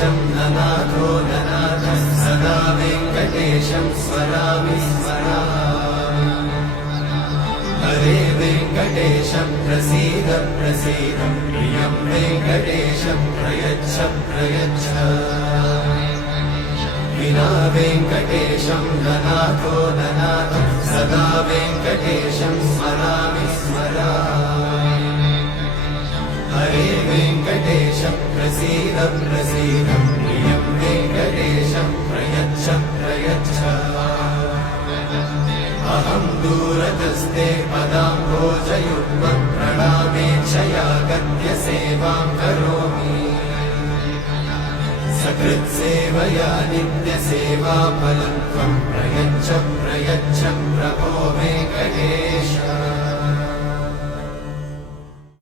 वेङ्कटेशं ननाथो ननाथः सदा वेङ्कटेशं स्मरामि स्मरामि हरे वेङ्कटेशं प्रसीद प्रसीद प्रियं वेङ्कटेशं प्रयच्छ प्रयच्छ विना वेङ्कटेशं ननाथो ननाथः सदा वेङ्कटेशं स्मरामि स्मरामि हरे वेङ्कटेश प्रसीद प्रसीद प्रियं वेङ्कटेशं प्रयच्छ प्रयच्छ अहं दूरतस्ते पदाम्भोजयुग्मं प्रणामेच्छयागत्य सेवां करोमि सकृत्सेवया नित्यसेवाफलं त्वं प्रयच्छ प्रयच्छ प्रभो वेङ्कटेश